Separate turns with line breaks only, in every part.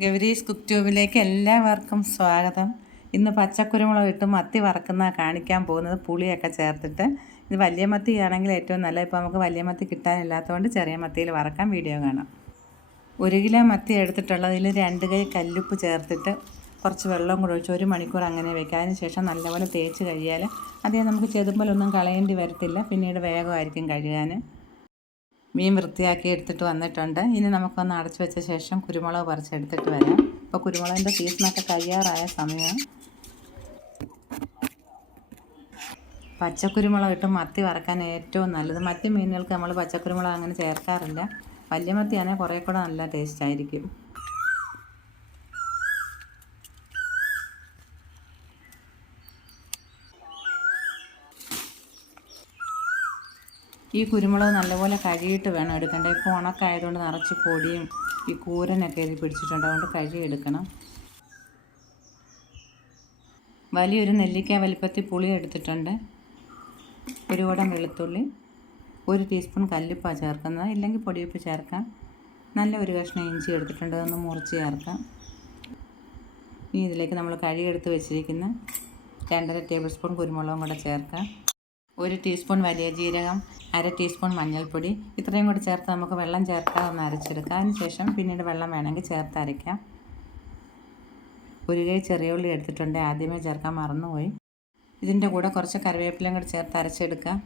Gowri's cook ട്യൂബിലേക്ക് എല്ലാവർക്കും സ്വാഗതം. ഇന്ന് പച്ചക്കുരുമുളക് ഇട്ട് മത്തി വറക്കുന്ന കാണിക്കാൻ പോകുന്നത്. പുളിയൊക്കെ ചേർത്തിട്ട്. ഇത് വലിയ മത്തി ആണെങ്കിൽ ഏറ്റവും നല്ല ഇപ്പോൾ നമുക്ക് വലിയ മത്തി കിട്ടാനില്ലാത്തതുകൊണ്ട് ചെറിയ മത്തിയിൽ വറക്കാൻ വീഡിയോ കാണാം. ഒരു കിലോ മത്തി എടുത്തിട്ടുള്ളതിൽ രണ്ട് കൈ കല്ലുപ്പ് ചേർത്തിട്ട് കുറച്ച് വെള്ളം കൂടെ ഒഴിച്ച് ഒരു മണിക്കൂർ അങ്ങനെ വെക്കുക. അതിന് ശേഷം നല്ലപോലെ തേച്ച് കഴിയാൽ അതേ നമുക്ക് ചെതുമ്പലൊന്നും കളയേണ്ടി വരത്തില്ല. പിന്നീട് വേഗമായിരിക്കും കഴുകാൻ. മീൻ വൃത്തിയാക്കി എടുത്തിട്ട് വന്നിട്ടുണ്ട്. ഇനി നമുക്കൊന്ന് അടച്ചു വെച്ച ശേഷം കുരുമുളക് പറിച്ചെടുത്തിട്ട് വരാം. ഇപ്പോൾ കുരുമുളകിന്റെ സീസണൊക്കെ കഴിയാറായ സമയം പച്ചക്കുരുമുളക് ഇട്ട് മത്തി വറക്കാൻ ഏറ്റവും നല്ലത്. മറ്റ് മീനുകൾക്ക് നമ്മൾ പച്ചക്കുരുമുളക് അങ്ങനെ ചേർക്കാറില്ല. വലിയ മത്തിയാണെങ്കിൽ കുറേ കൂടെ നല്ല ടേസ്റ്റ് ആയിരിക്കും. ഈ കുരുമുളക് നല്ലപോലെ കഴുകിയിട്ട് വേണം എടുക്കേണ്ടത് ഇപ്പോൾ ഉണക്കായതുകൊണ്ട് നിറച്ച് പൊടിയും ഈ കൂരനൊക്കെ ഇത് പിടിച്ചിട്ടുണ്ട്. അതുകൊണ്ട് കഴുകിയെടുക്കണം വലിയൊരു നെല്ലിക്ക വലിപ്പത്തിൽ പുളി എടുത്തിട്ടുണ്ട്. ഒരു കുടം വെളുത്തുള്ളി ഒരു ടീസ്പൂൺ കല്ലുപ്പാണ് ചേർക്കുന്നത്. ഇല്ലെങ്കിൽ പൊടിയുപ്പ് ചേർക്കാം. നല്ല ഒരു കഷ്ണം ഇഞ്ചി എടുത്തിട്ടുണ്ട്. അതൊന്ന് മുറിച്ച് ചേർക്കാം. ഇനി ഇതിലേക്ക് നമ്മൾ കഴുകിയെടുത്ത് വെച്ചിരിക്കുന്ന രണ്ടര ടേബിൾ സ്പൂൺ കുരുമുളകും കൂടെ ചേർക്കാം. ഒരു ടീസ്പൂൺ വലിയ ജീരകം അര ടീസ്പൂൺ മഞ്ഞൾപ്പൊടി ഇത്രയും കൂടി ചേർത്ത് നമുക്ക് വെള്ളം ചേർക്കാതെ ഒന്ന് അരച്ചെടുക്കാം. അതിന് ശേഷം പിന്നീട് വെള്ളം വേണമെങ്കിൽ ചേർത്ത് അരയ്ക്കാം. ഒരു ചെറിയ ഉള്ളി എടുത്തിട്ടുണ്ട്. ആദ്യമേ ചേർക്കാൻ മറന്നുപോയി. ഇതിന്റെ കൂടെ കുറച്ച് കറിവേപ്പിലയും കൂടി ചേർത്ത് അരച്ചെടുക്കാം.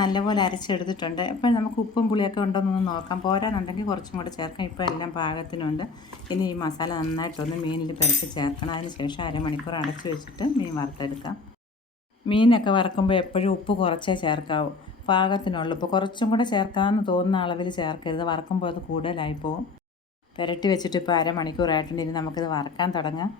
നല്ലപോലെ അരച്ചെടുത്തിട്ടുണ്ട്. അപ്പോൾ നമുക്ക് ഉപ്പും പുളിയൊക്കെ ഉണ്ടോയെന്നൊന്ന് നോക്കാം. പോരാന്നുണ്ടെങ്കിൽ കുറച്ചും കൂടെ ചേർക്കാം. ഇപ്പോൾ എല്ലാം പാകത്തിനുണ്ട്. ഇനി ഈ മസാല നന്നായിട്ടൊന്ന് മീനിൽ പുരട്ടി ചേർക്കണം. അതിന് ശേഷം അരമണിക്കൂർ അടച്ചു വെച്ചിട്ട് മീൻ വറുത്തെടുക്കാം. മീനൊക്കെ വറക്കുമ്പോൾ എപ്പോഴും ഉപ്പ് കുറച്ചേ ചേർക്കാവൂ. പാകത്തിനുള്ളൂ. ഇപ്പോൾ കുറച്ചും കൂടെ ചേർക്കാമെന്ന് തോന്നുന്ന അളവിൽ ചേർക്കരുത്. വറക്കുമ്പോൾ അത് കൂടുതലായി പോകും പുരട്ടി വെച്ചിട്ട് ഇപ്പോൾ അരമണിക്കൂറായിട്ടുണ്ട്. ഇനി നമുക്കിത് വറക്കാൻ തുടങ്ങാം.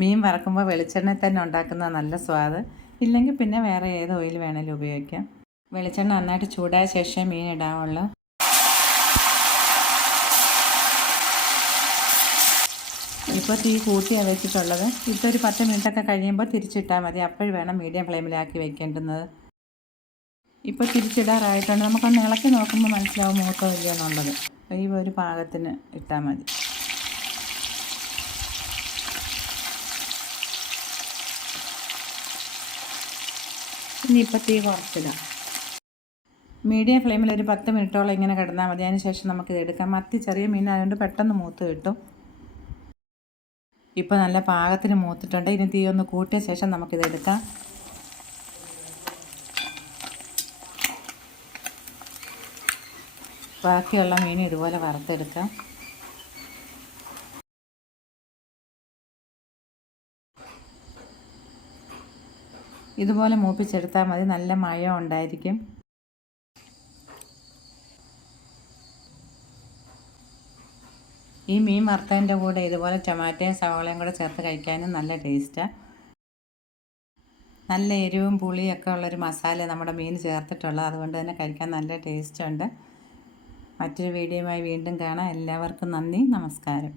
മീൻ വറക്കുമ്പോൾ വെളിച്ചെണ്ണ തന്നെ ഉണ്ടാക്കുന്ന നല്ല സ്വാദ്. ഇല്ലെങ്കിൽ പിന്നെ വേറെ ഏത് ഓയിൽ വേണമെങ്കിലും ഉപയോഗിക്കാം. വെളിച്ചെണ്ണ നന്നായിട്ട് ചൂടായ ശേഷം മീൻ ഇടാവുള്ളൂ. ഇപ്പോൾ തീ കൂട്ടിയാണ് വെച്ചിട്ടുള്ളത്. ഇപ്പോൾ ഒരു പത്ത് മിനിറ്റൊക്കെ കഴിയുമ്പോൾ തിരിച്ചിട്ടാൽ മതി. അപ്പോഴും വേണം മീഡിയം ഫ്ലെയിമിലാക്കി വെക്കേണ്ടുന്നത്. ഇപ്പോൾ തിരിച്ചിടാറായിട്ടുണ്ട്. നമുക്കൊന്ന് ഇളക്കി നോക്കുമ്പോൾ മനസ്സിലാവും മൂത്തോ ഇല്ലയോ എന്നുള്ളത്. ഈ ഒരു പാകത്തിന് ഇട്ടാൽ മതി. ഇനി ഇപ്പോൾ തീ കുറച്ചിടാം. മീഡിയം ഫ്ലെയിമിൽ ഒരു പത്ത് മിനിറ്റോളം ഇങ്ങനെ കിടന്നാൽ മതി. അതിന് ശേഷം നമുക്കിത് എടുക്കാം. മത്തി ചെറിയ മീനായതുകൊണ്ട് പെട്ടെന്ന് മൂത്ത് കിട്ടും. ഇപ്പോൾ നല്ല പാകത്തിന് മൂത്തിട്ടുണ്ട്. ഇനി തീ ഒന്ന് കൂട്ടിയ ശേഷം നമുക്കിത് എടുക്കാം. ബാക്കിയുള്ള മീൻ ഇതുപോലെ വറുത്തെടുക്കാം. ഇതുപോലെ മൂപ്പിച്ചെടുത്താൽ മതി. നല്ല മയം ഉണ്ടായിരിക്കും. ഈ മീൻ വറുത്തതിന്റെ കൂടെ ഇതുപോലെ ടൊമാറ്റോയും സവാളയും കൂടെ ചേർത്ത് കഴിക്കാനും നല്ല ടേസ്റ്റാണ് നല്ല എരിവും പുളിയൊക്കെ ഉള്ളൊരു മസാല നമ്മുടെ മീൻ ചേർത്തിട്ടുള്ളത്. അതുകൊണ്ട് തന്നെ കഴിക്കാൻ നല്ല ടേസ്റ്റ് ഉണ്ട് മറ്റൊരു വീഡിയോയുമായി വീണ്ടും കാണാം. എല്ലാവർക്കും നന്ദി. നമസ്കാരം.